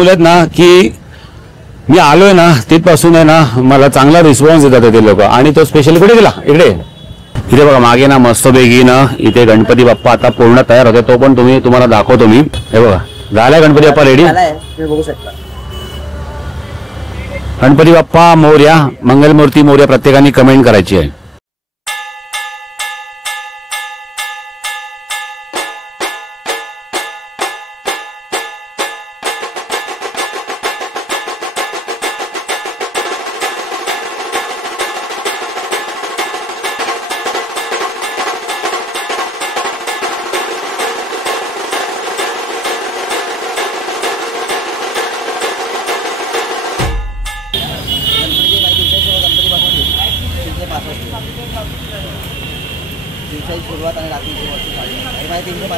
बोलत ना की मी आलोय ना तिथपासून आहे ना मला चांगला रिस्पॉन्स देतात ते लोक. आणि तो स्पेशली कुठे गेला इकडे इथे बघा मागे ना मस्तपैकी ना इथे गणपती बाप्पा आता पूर्ण तयार होते. तो पण तुम्हाला दाखवतो मी. हे बघा झालाय गणपती बाप्पा रेडी. गणपती बाप्पा मोरया, मंगलमूर्ती मोरया प्रत्येकाने कमेंट करायची आहे. सुरुवात आणि रात्रीची वस्तू 365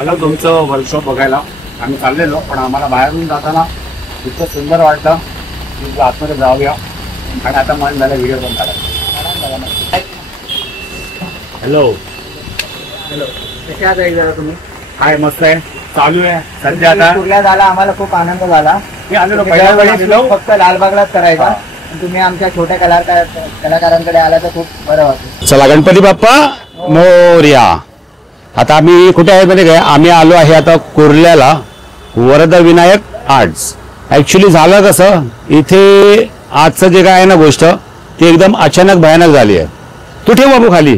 आलो तुमचं वर्कशॉप बघायला. आम्ही चाललेलो पण आम्हाला बाहेरून जाताना इतकं सुंदर वाटलं की आतमध्ये जाऊया. आणि आता मन झालं व्हिडिओ पण काढायला. हॅलो हॅलो कशा आहात जरा तुम्ही? काय मस्त आहे चालू आहे सध्या. आता कुर्ला झाला आम्हाला खूप आनंद झाला. मी आलेलो पहिल्या फक्त लालबागलाच करायचा. तुम्ही आमच्या छोट्या कलाकारांकडे आला तर खूप बरं वाटतं. चला गणपती बाप्पा मोरया. आता आम्ही कुठे आहे म्हणजे काय आम्ही आलो आहे आता कुर्ल्याला वरद विनायक आर्ट्स. ऍक्च्युली झालं कसं इथे आजचं जे काय आहे ना गोष्ट ती एकदम अचानक भयानक झाली आहे. तू ठेव बाबू खाली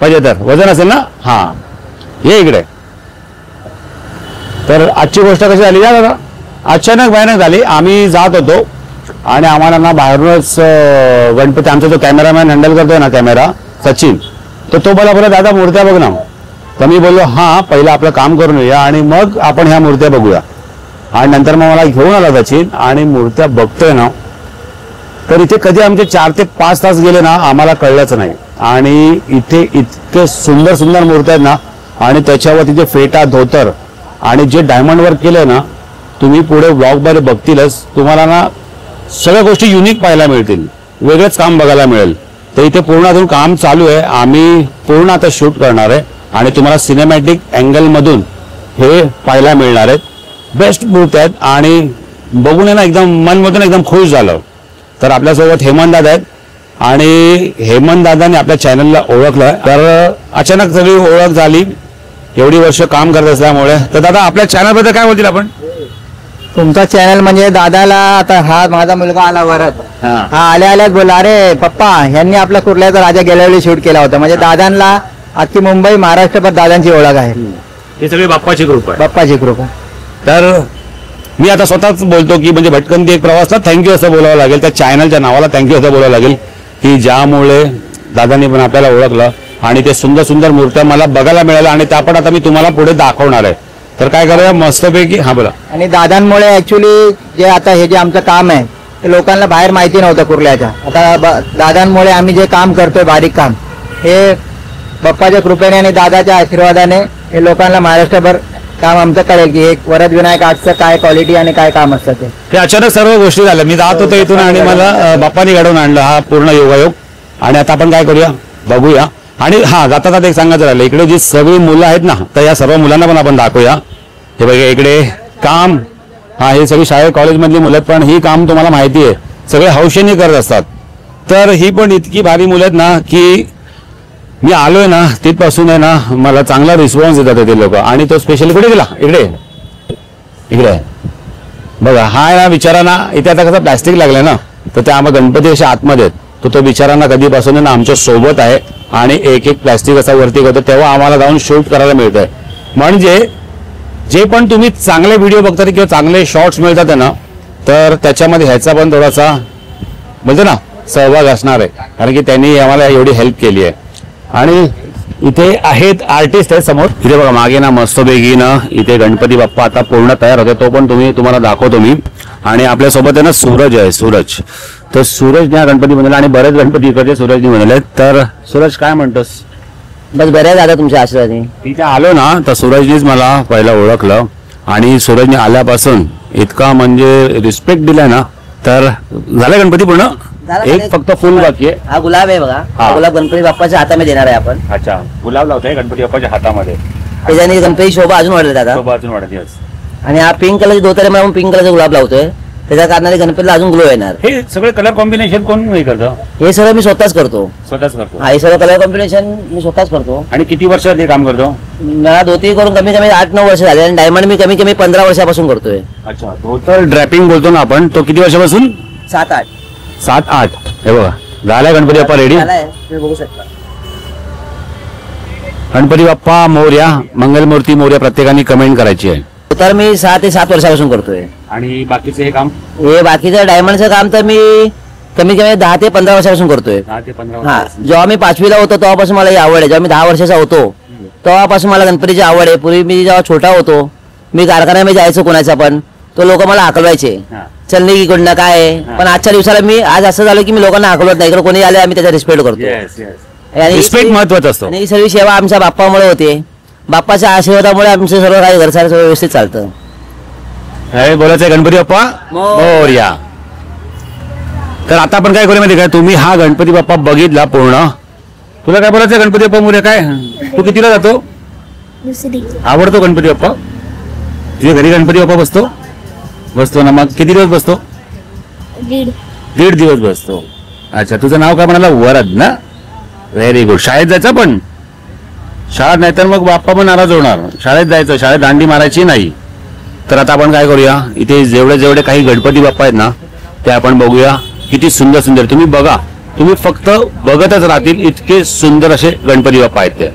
पाहिजे तर वजन असेल ना. हा ये इकडे. तर आजची गोष्ट कशी झाली या दादा अचानक भयानक झाली. आम्ही जात होतो आणि आम्हाला ना बाहेरूनच गणपती आमचा जो कॅमेरामॅन हँडल करतोय ना कॅमेरा सचिन तो बोला दादा मूर्त्या बघ ना. तर मी बोललो हा पहिलं आपलं काम करून येऊया आणि मग आपण ह्या मूर्त्या बघूया. आणि नंतर मग मला घेऊन आला सचिन आणि मूर्त्या बघतोय ना तर इथे कधी आमचे 4 ते 5 तास गेले ना आम्हाला कळलंच नाही. आणि इथे इतके सुंदर सुंदर मूर्त्या आहेत ना आणि त्याच्यावरती जे फेटा धोतर आणि जे डायमंड वर्क केलंय ना तुम्ही पुढे व्लॉग मध्ये बघतीलच तुम्हाला ना सगळ्या गोष्टी युनिक पाहायला मिळतील. वेगळंच काम बघायला मिळेल. तर इथे पूर्ण अजून काम चालू आहे. आम्ही पूर्ण आता शूट करणार आहे आणि तुम्हाला सिनेमॅटिक अँगल मधून हे पाहायला मिळणार आहेत. बेस्ट मूर्ती आहेत आणि बघून ना एकदम मनमधून एकदम खुश झालं. तर आपल्यासोबत हेमंत दादा आहेत आणि हेमंत दादाने आपल्या चॅनलला ओळखलं. तर अचानक सगळी ओळख झाली एवढी वर्ष काम करत असल्यामुळे. तर दादा आपल्या चॅनल बद्दल काय बोलतील आपण? तुमचा चॅनल म्हणजे दादाला आता हा माझा मुलगा आला वरद हा आल्याच बोला अरे पप्पा यांनी आपला कुर्ल्याचा राजा गेल्या वेळी शूट केला होता. म्हणजे दादांना अख्खी मुंबई महाराष्ट्रभर दादांची ओळख आहे. हे सगळी बाप्पाची कृपा आहे. बाप्पाची कृपा. तर मी आता स्वतःच बोलतो की म्हणजे भटकंती एक प्रवासला थँक्यू असं बोलावं लागेल. त्या चॅनलच्या नावाला थँक्यू असं बोलावं लागेल की ज्यामुळे दादांनी पण आपल्याला ओळखलं आणि ते सुंदर सुंदर मूर्त्या मला बघायला मिळाल्या आणि त्या पण आता मी तुम्हाला पुढे दाखवणार आहे. तर काय करूया मस्तपैकी. हा बोला. आणि दादांमुळे ऍक्च्युली जे आता हे जे आमचं काम आहे ते लोकांना बाहेर माहिती नव्हतं कुर्ल्याच्या. आता दादांमुळे आम्ही जे काम करतोय बारीक काम हे बाप्पाच्या कृपेने आणि दादाच्या आशीर्वादाने हे लोकांना महाराष्ट्रभर काम आमचं कळेल की एक वरद विनायक आर्टचं काय क्वालिटी आणि काय काम असतं ते. अचानक सर्व गोष्टी झाल्या. मी जात होतो इथून आणि मला बाप्पानी घडवून आणलं. हा पूर्ण योगायोग. आणि आता आपण काय करूया बघूया. आणि हा जाता जाता एक सांगायचं राहिलं इकडे जी सगळी मुलं आहेत ना तर या सर्व मुलांना पण आपण दाखवूया. हे बघा इकडे काम हा हे सगळी शाळा कॉलेजमधली मुलं आहेत पण ही काम तुम्हाला माहिती आहे सगळे हौशेने करत असतात. तर ही पण इतकी भारी मुलं आहेत ना की मी आलोय ना तिथपासून आहे ना मला चांगला रिस्पॉन्स देतात ते लोक. आणि तो स्पेशली कुठे गेला इकडे बघा हा ना बिचारांना इथे आता कसं प्लॅस्टिक लागलंय ना तर त्या आम्हाला गणपती अशा आतमध्ये आहेत. तो बिचारांना कधीपासून ना आमच्या सोबत आहे आणि एक प्लॅस्टिक असा वरती करतो तेव्हा आम्हाला जाऊन शूट करायला मिळतंय. म्हणजे जे पण तुम्ही चांगले व्हिडिओ बघतात किंवा चांगले शॉर्ट्स मिळतात ना तर त्याच्यामध्ये ह्याचा पण थोडासा म्हणजे ना सहभाग असणार आहे. कारण की त्यांनी आम्हाला एवढी हेल्प केली आहे. आणि इथे आहेत आर्टिस्ट आहेत समोर. इथे बघा मागे ना मस्तपैकी ना इथे गणपती बाप्पा आता पूर्ण तयार होते. तो पण तुम्हाला दाखवतो मी. आणि आपल्यासोबत आहे ना सूरज आहे. सूरज तर सूरजने हा गणपती बनवला आणि बरेच गणपती इकडचे सूरजने बनवले. तर सूरज काय म्हणतोस? बस बऱ्याच दादा तुमच्या आशीर्वादाने. तिथे आलो ना तर सूरजनीच मला पहिला ओळखलं आणि सूरजने आल्यापासून इतका म्हणजे रिस्पेक्ट दिलाय ना. तर झालं गणपती पूर्ण, एक फक्त फुल बाकी आहे. हा गुलाब आहे बघा, हा गुलाब गणपती बाप्पाच्या हातामध्ये देणार आहे आपण. अच्छा, गुलाब लावताय गणपती बाप्पाच्या हातामध्ये, त्याच्याने गणपती शोभा अजून वाढेल दादा. शोभा अजून वाढत. yes. आणि हा पिंक कलरची धोतर आहे, आपण पिंक कलरचा गुलाब लावतोय, त्याच्या कारणाने गणपतीला अजून ग्लो येणार. हे सगळे कलर कॉम्बिनेशन कोण हे करतं? हे सगळं मी स्वतःच करतो. स्वतःच करतो. हा, हे सगळं कलर कॉम्बिनेशन मी स्वतःच करतो. आणि किती वर्ष हे काम करतो? मला धोती करून कमी कमी 8-9 वर्ष झाले आणि डायमंड मी कमी कमी 15 वर्षापासून करतोय. अच्छा, धोतर ड्रॅपिंग बोलतो ना आपण, तो किती वर्षापासून? 7-8. 7-8. हे बघा, झाला गणपती बाप्पा रेडी. तुम्ही बघू शकता. गणपती बाप्पा मोरया, मंगलमूर्ती मोरया प्रत्येकाने कमेंट करायची आहे. तर मी 6 ते 7 वर्षापासून करतोय. आणि बाकीचे हे काम हे बाकीचं डायमंडचं काम तर मी कमी कमी 10 ते 15 वर्षापासून करतोय. 10 ते 15 हा, जेव्हा मी 5वीला होतो तेव्हापासून मला ही आवड आहे. जेव्हा मी 10 वर्षाचा होतो तेव्हापासून मला गणपतीची आवड आहे. पूर्वी मी जेव्हा छोटा होतो, मी कारखान्यामध्ये जायचो कोणाचा पण, तो लोक मला हाकलवायचे, चल नाही इकडनं काय आहे. पण आजच्या दिवसाला मी आज असं झालं की मी लोकांना हाकलवत नाही. इकडे कोणी आले आम्ही त्याचा रिस्पेक्ट करतो. आणि रिस्पेक्ट महत्वाचा असतो. आणि ही सर्व सेवा आमच्या बाप्पामुळे होते. बाप्पाच्या आशीर्वादामुळे आमचं सर्व काही घर सगळं व्यवस्थित चालतं. हे बोलायचंय गणपती बाप्पा मोरया. तर आता आपण काय करूया माहिती काय, तुम्ही हा गणपती बाप्पा बघितला पूर्ण, तुला काय बोलायचं गणपती बाप्पा मोरया काय? तू कितीला जातो? दुसरी. आवडतो गणपती बाप्पा? तुझ्या घरी गणपती बाप्पा बसतो? बसतो ना. मग किती दिवस बसतो? 1.5 दिवस बसतो. अच्छा, तुझं नाव काय म्हणाला? वरद ना. Very good. शाळेत जायचं पण? शाळेत नाही तर मग बाप्पा पण नाराज होणार. शाळेत जायचं, शाळेत दांडी मारायची नाही. तर आता आपण काय करूया, इथे जेवढे जेवढे काही गणपती बाप्पा आहेत ना ते आपण बघूया. किती सुंदर सुंदर, तुम्ही बघा, तुम्ही फक्त बघतच राहतील इतके सुंदर असे गणपती बाप्पा आहेत ते.